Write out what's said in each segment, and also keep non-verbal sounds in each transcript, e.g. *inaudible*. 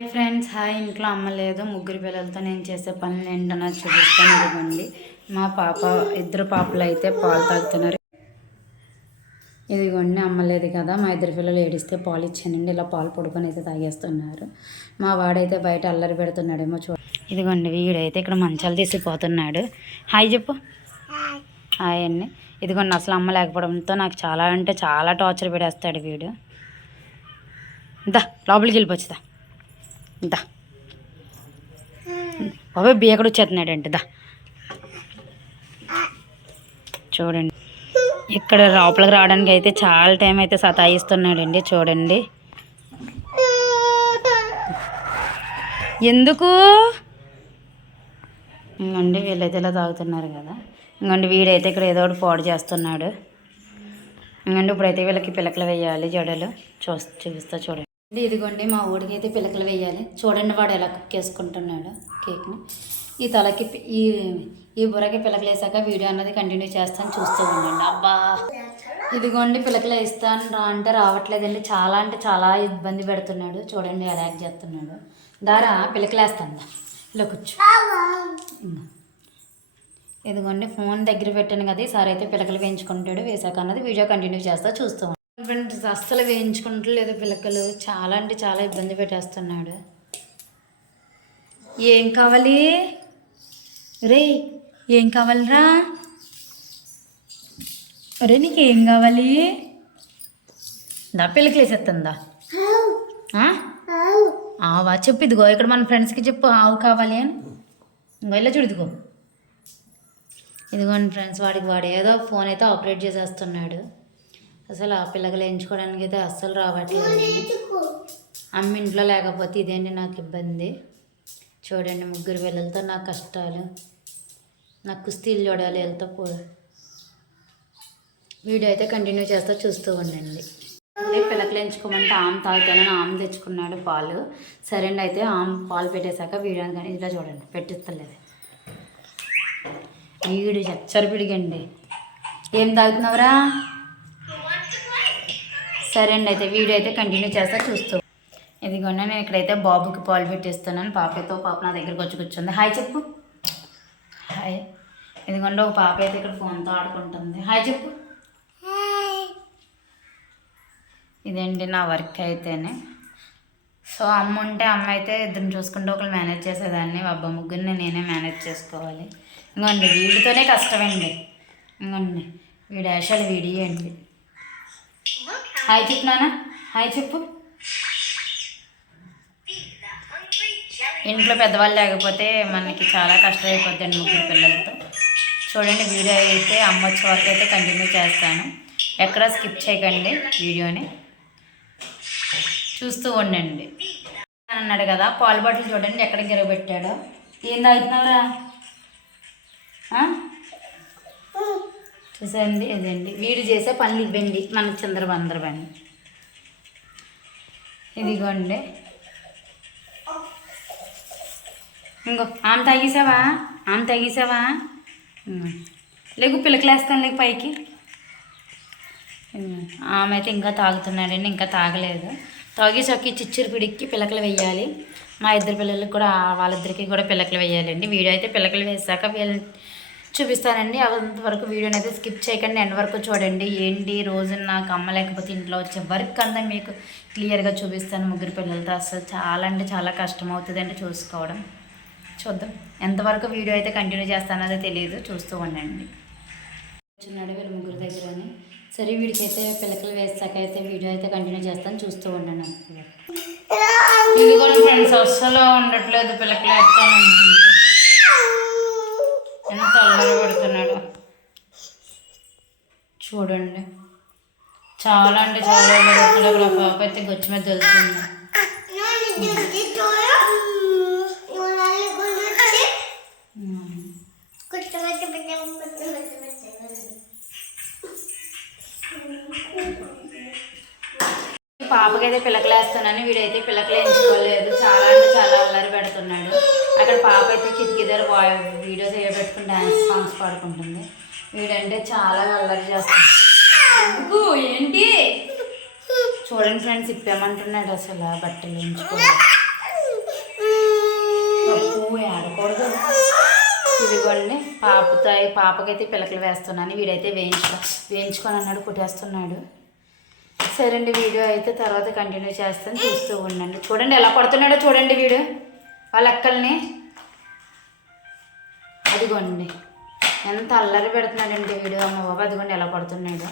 Friends hi. ఇంట్లో అమ్మ లేదు ముగ్గురు పిల్లలతో నేను చేసే పనులు ఏంటన్నా చూపిస్తాను ఇదిగోండి. మా పాప ఇద్దరు పాపలు అయితే పాలు తాగుతున్నారు. ఇదిగోండి అమ్మ లేదు కదా. మా ఇద్దరు పిల్లలు ఏడిస్తే పాలు ఇచ్చానండి ఇలా పాలు పడుకొని అయితే తాగేస్తున్నారు. మా వాడైతే బయట అల్లరి పెడుతున్నాడేమో చూ ఇదిగోండి వీడైతే ఇక్కడ మంచాలు తీసిపోతున్నాడు. హాయ్ చెప్పు. హాయ్. అండి. ఇదిగోండి అసలు అమ్మ లేకపోవడంతో నాకు చాలా అంటే చాలా టార్చర్ పెడేస్తాడు వీడు. దా లోపలికి వెళ్ళిపోవచ్చుదా దా. బాబాయ్ బీయకడు వచ్చేస్తున్నాడంటే దా. చూడండి. ఇక్కడ లోపలికి రావడానికి అయితే చాలా టైం అయితే సతాయిస్తున్నాడండి చూడండి. ఎందుకు? ఇంకండి వీళ్ళైతే ఇలా తాగుతున్నారు కదా. ఇంకండి వీడైతే ఇక్కడ ఏదో ఒకటి పాడు చేస్తున్నాడు. ఇంకండి ఇప్పుడైతే వీళ్ళకి పిలకలు వేయాలి జడలు. చూ చూపిస్తా చూడండి. ఇదిగోండి మా ఊడికి అయితే పిలకలు వేయాలి. చూడండి వాడు ఎలా కుక్ చేసుకుంటున్నాడు కేక్ని. ఈ తలకి ఈ ఈ బుర్రకి పిలకలు వేసాక వీడియో అన్నది కంటిన్యూ చేస్తాను చూస్తూ ఉండండి. అబ్బా! ఇదిగోండి పిలకలు వేస్తాను రా అంటే రావట్లేదండి. చాలా అంటే చాలా ఇబ్బంది పెడుతున్నాడు. చూడండి ఎలా యాక్ట్ చేస్తున్నాడు. దారా పిలకలు వేస్తాను ఇలా కూర్చో. ఇదిగోండి ఫోన్ దగ్గర పెట్టాను కదా ఈసారి అయితే పిలకలు వేయించుకుంటాడు. వేసాక అన్నది వీడియో కంటిన్యూ చేస్తా చూస్తూ ఫ్రెండ్స్ అస్సలు వేయించుకుంటలేదు పిలకలు. చాలా అంటే చాలా ఇబ్బంది పెట్టేస్తున్నాడు. ఏం కావాలి? రే ఏం కావాలిరా? రే నీకు ఏం కావాలి? దా పిల్లకి వేసేస్తుందా? ఆవా చెప్పు ఇదిగో ఇక్కడ మన ఫ్రెండ్స్కి చెప్పు ఆవు కావాలి అని. ఇంకో ఇలా చూడు ఇదిగో. ఇదిగోండి ఫ్రెండ్స్ వాడికి వాడు ఏదో ఫోన్ అయితే ఆపరేట్ చేసేస్తున్నాడు. అసలు ఆ పిల్లలు ఎంచుకోవడానికి అయితే అస్సలు రావట్లేదు. అమ్మ ఇంట్లో లేకపోతే ఇదేంటి నాకు ఇబ్బంది? చూడండి ముగ్గురు పిల్లలతో నా కష్టాలు. నాకు కుస్తీలు చూడాలి వెళ్తా పో. వీడియో అయితే కంటిన్యూ చేస్తా చూస్తూ ఉండండి. పిల్లకలు ఎంచుకోమంటే ఆమె తాగుతానని ఆమె తెచ్చుకున్నాడు పాలు. సరే అండి అయితే ఆమె పాలు పెట్టేశాక వీడియో కానీ ఇలా చూడండి. పెట్టిస్తలేదు. వీడు చచ్చరి పిడిగండి ఏం తాగుతున్నావురా? సరే అండి అయితే వీడియో అయితే కంటిన్యూ చేస్తా చూస్తూ. ఇదిగోండి నేను ఇక్కడైతే బాబుకి పాలు పెట్టిస్తున్నాను. పాపతో పాప నా దగ్గరకు వచ్చి కూర్చుంది. హాయ్ చెప్పు. హాయ్. ఇదిగోండి ఒక పాప అయితే ఇక్కడ ఫోన్తో ఆడుకుంటుంది. హాయ్ చెప్పు. ఇదేంటి నా వర్క్ అయితేనే? సో అమ్మ ఉంటే అమ్మ అయితే ఇద్దరిని చూసుకుంటే ఒకరు మేనేజ్ చేసేదాన్ని. అబ్బా ముగ్గురిని నేనే మేనేజ్ చేసుకోవాలి. ఇంకోండి వీడితోనే కష్టమండి. ఇంకోండి వీడి యాషాలు వీడియండి హాయ్ చెప్పు నాన్న. హాయ్ చెప్పు. ఇంట్లో పెద్దవాళ్ళు లేకపోతే మనకి చాలా కష్టం అయిపోద్దండి ముగ్గురు పిల్లలతో. చూడండి వీడియో అయితే అమ్మ వచ్చే వరకు అయితే కంటిన్యూ చేస్తాను. ఎక్కడ స్కిప్ చేయకండి వీడియోని. చూస్తూ ఉండండి. అన్నాడు కదా పాలు బాటిల్ చూడండి ఎక్కడ గిరబెట్టాడో ఏం తాగుతున్నావురా? చూసండి ఇదండి. వీడు చేసే పనులు ఇవ్వండి మన చంద్రబందర పని ఇదిగోండి. ఇంకో ఆమె తాగేసావా? ఆమె తాగేసావా? లేకు పిల్లకలేస్తాను లేకు పైకి. ఆమె అయితే ఇంకా తాగుతున్నాడండి ఇంకా తాగలేదు. తాగి చొక్కి చిచ్చురు పిడిక్కి పిలకలు వేయాలి మా ఇద్దరు పిల్లలకి కూడా వాళ్ళిద్దరికి కూడా పిలకలు వేయాలండి వీడైతే పిలకలు వేసాక వీళ్ళ చూపిస్తానండి. అంతవరకు వీడియోని అయితే స్కిప్ చేయకండి. ఎండ్ వరకు చూడండి. ఏంటి? రోజు నాకు అమ్మ లేకపోతే ఇంట్లో వచ్చే వర్క్ అంతా మీకు క్లియర్గా చూపిస్తాను. ముగ్గురు పిల్లలతో అసలు చాలా అంటే చాలా కష్టం అవుతుందండి చూసుకోవడం. చూద్దాం. ఎంతవరకు వీడియో అయితే కంటిన్యూ చేస్తానదో తెలియదు. చూస్తూ ఉండండి. కూర్చున్నాడు వీళ్ళ ముగ్గురు దగ్గరని. సరే వీడికి అయితే పిల్లకలు వేసాక అయితే వీడియో అయితే కంటిన్యూ చేస్తాను. చూస్తూ ఉండండి *laughs* ఇది కూడా ఫ్రెండ్స్ అస్సలు ఉండట్లేదు. పిల్లకలు వేస్తాను అనుకుంటే చూడండి. చాలా అంటే చాలా అల్లరి అక్కడ పాప అయితే గొచ్చి మీద తెలుస్తుంది పాపకైతే పిల్లకలేస్తున్నాను వీడైతే పిల్లకలు ఎంచుకోలేదు చాలా అంటే చాలా అల్లరి పెడుతున్నాడు. అక్కడ పాప అయితే కిటికీ దగ్గర వీడియో చేయబెట్టుకుని డ్యాన్స్ సాంగ్స్ పాడుకుంటుంది. వీడంటే చాలా అల్లరి చేస్తుంది ఏంటి? చూడండి ఫ్రెండ్స్ ఇప్పేమంటున్నాడు అసలు బట్టలు ఏడకూడదు. ఆడకూడదు ఇదిగోండి పాపతో పాపకైతే పిలకలు వేస్తున్నాను. వీడైతే వేయించుకో వేయించుకొని అన్నాడు కుట్టేస్తున్నాడు. సరే అండి వీడియో అయితే తర్వాత కంటిన్యూ చేస్తాను. చూస్తూ ఉండండి. చూడండి ఎలా పడుతున్నాడో చూడండి వీడు. వాళ్ళక్కల్ని. అదిగోండి. ఎంత అల్లరి పెడుతున్నాడండి వీడియో అమ్మ బాబు అదిగోండి ఎలా పడుతున్నాడు.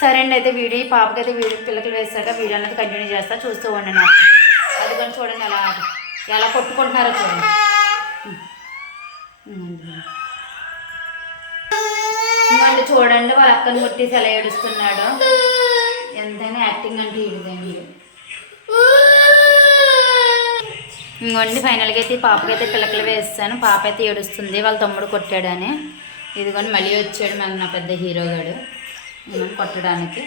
సరే అండి అయితే వీడియో ఈ అయితే వీడియో పిల్లకలు వేసాక వీడియో అనేది కంటిన్యూ చేస్తా. చూస్తూ ఉండండి నాకు. అదిగోండి చూడండి ఎలా ఎలా కొట్టుకుంటున్నారో చూడండి. చూడండి వాళ్ళ అక్కని కొట్టేసి ఎలా ఏడుస్తున్నాడు. ఎంతైనా యాక్టింగ్ అంటే ఇంకోండి ఫైనల్గా అయితే పాపకి పాపకైతే పిల్లకలు వేస్తాను. పాప అయితే ఏడుస్తుంది వాళ్ళ తమ్ముడు కొట్టాడని. ఇదిగోండి మళ్ళీ వచ్చాడు మన నా పెద్ద హీరోగాడు కొట్టడానికి.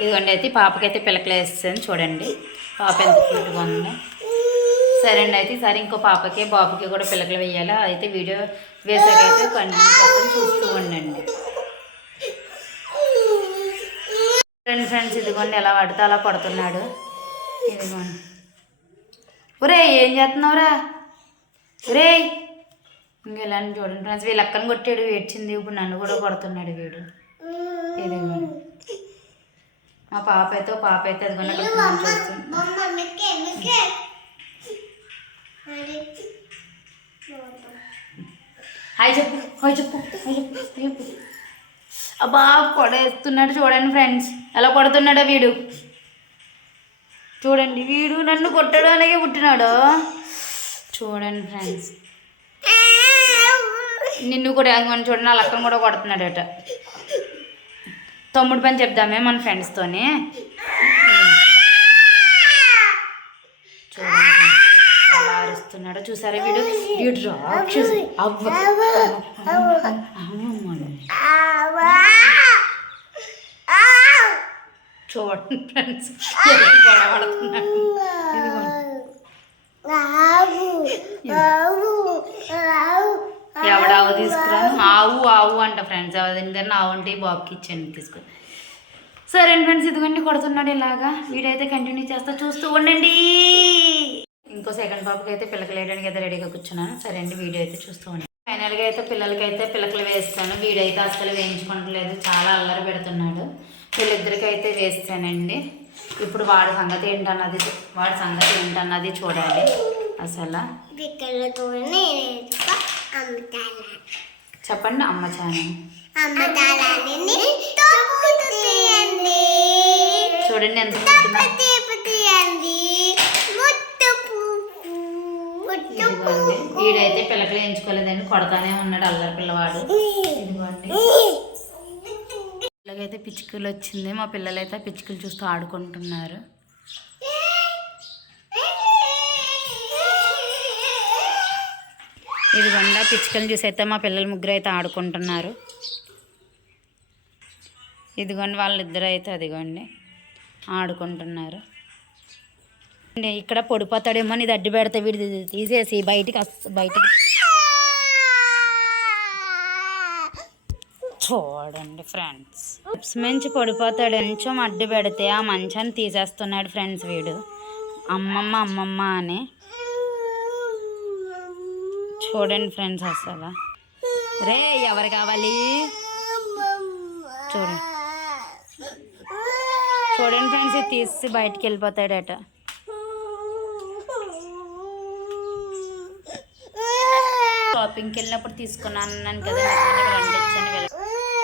ఇదిగోండి అయితే పాపకైతే పిల్లకలు వేస్తాను చూడండి. పాప ఎంత క్యూట్గా ఉందో. సరే అండి అయితే సరే ఇంకో పాపకి బాబుకి కూడా పిల్లకలు వేయాలి? అయితే వీడియో వేసాకైతే కంటిన్యూ చేస్తాను చూస్తూ ఉండండి. ఫ్రెండ్స్ ఫ్రెండ్స్ ఇదిగోండి ఎలా పడితే అలా కొడుతున్నాడు ఇదిగోండి. ఒరే ఏం చేస్తున్నావురా? ఒరే ఇంక ఇలాంటి చూడండి ఫ్రెండ్స్ వీళ్ళ అక్కని కొట్టాడు ఏడ్చింది. ఇప్పుడు నన్ను కూడా కొడుతున్నాడు వీడు. మా పాప అయితే పాప అయితే హాయ్ చెప్పు హాయ్ చెప్పు హాయ్ చెప్పు. అబ్బా కొడేస్తున్నాడు చూడండి ఫ్రెండ్స్. ఎలా కొడుతున్నాడో వీడు. చూడండి వీడు నన్ను కొట్టడానికే పుట్టినాడు చూడండి ఫ్రెండ్స్ నిన్ను కూడా అనుకోని చూడండి నా లక్కను కూడా కొడుతున్నాడట తమ్ముడు పని చెప్దామే మన ఫ్రెండ్స్తోని చూడండి ఎలా అరుస్తున్నాడో చూసారా వీడు వీడు రాక్షసు అవ్వ చూడండి ఫ్రెండ్స్ గొడవడుతున్నాడు ఎవడావు తీసుకురా ఆవు! ఆవు! అంట ఫ్రెండ్స్ ఎవరిందరిని ఆవు అంటే బాబుకి ఇచ్చాను తీసుకుని సరే ఫ్రెండ్స్ ఇదిగోండి కొడుతున్నాడు ఇలాగా. వీడైతే కంటిన్యూ చేస్తా చూస్తూ ఉండండి. ఇంకో సెకండ్ బాబుకి అయితే పిల్లకలు వేయడానికి అయితే రెడీగా కూర్చున్నాను. సరే అండి వీడియో అయితే చూస్తూ ఉండండి. ఫైనల్గా అయితే పిల్లలకైతే పిల్లకలు వేస్తాను. వీడైతే అసలు వేయించుకోవట్లేదు. చాలా అల్లరి పెడుతున్నాడు. వీళ్ళిద్దరికి అయితే వేస్తానండి. ఇప్పుడు వాడి సంగతి ఏంటన్నది వాడి సంగతి ఏంటన్నది చూడాలి అసలు. చెప్పండి అమ్మ తీయండి చూడండి ఎంత వీడైతే పిల్లకలు వేయించుకోలేదండి. కొడతానే ఉన్నాడు అల్లరి పిల్లవాడు. ఇదిగోండి. అయితే పిచ్చుకలు వచ్చింది మా పిల్లలైతే పిచ్చుకలు చూస్తూ ఆడుకుంటున్నారు. ఇదిగోండి ఆ పిచ్చుకలు చూసి అయితే మా పిల్లలు ముగ్గురు అయితే ఆడుకుంటున్నారు. ఇదిగోండి వాళ్ళిద్దరు అయితే అదిగోండి ఆడుకుంటున్నారు. ఇక్కడ పొడిపోతాడేమో నీది అడ్డు పెడితే వీడి తీసేసి బయటికి అస్- బయటికి చూడండి ఫ్రెండ్స్. స్టెప్స్ మించి పడిపోతాడు. కొంచెం అడ్డు పెడితే ఆ మంచాన్ని తీసేస్తున్నాడు ఫ్రెండ్స్ వీడు. అమ్మమ్మ అమ్మమ్మ అని. చూడండి ఫ్రెండ్స్ అసలు. రే ఎవరు కావాలి? చూడండి. చూడండి ఫ్రెండ్స్ ఇది తీసి బయటికి వెళ్ళిపోతాడట. షాపింగ్కి వెళ్ళినప్పుడు తీసుకున్నాను అన్నాను కదా నిజంగానే ఇక్కడ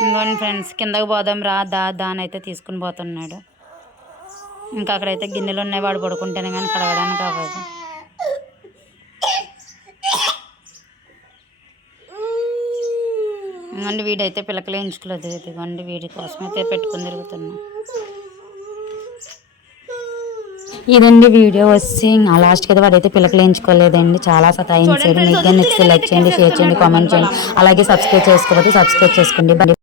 ఇంకోండి ఫ్రెండ్స్ కిందకు పోదాం రా దా దా అని అయితే తీసుకుని పోతున్నాడు. ఇంకా అక్కడైతే గిన్నెలు ఉన్నాయి వాడు పడుకుంటేనే కానీ కడగడానికి అవ్వదు. ఇంకోండి వీడైతే పిల్లకలు ఎంచుకోలేదు ఇదిగోండి వీడి కోసం అయితే పెట్టుకుని తిరుగుతున్నా. ఇదండి వీడియో వచ్చి లాస్ట్కి అయితే వాడైతే పిల్లకలు ఎంచుకోలేదండి చాలా సతాయించాడు. మీకు నెక్స్ట్ లైక్ చేయండి షేర్ చేయండి కామెంట్ చేయండి. అలాగే సబ్స్క్రైబ్ చేసుకోకపోతే సబ్స్క్రైబ్ చేసుకోండి.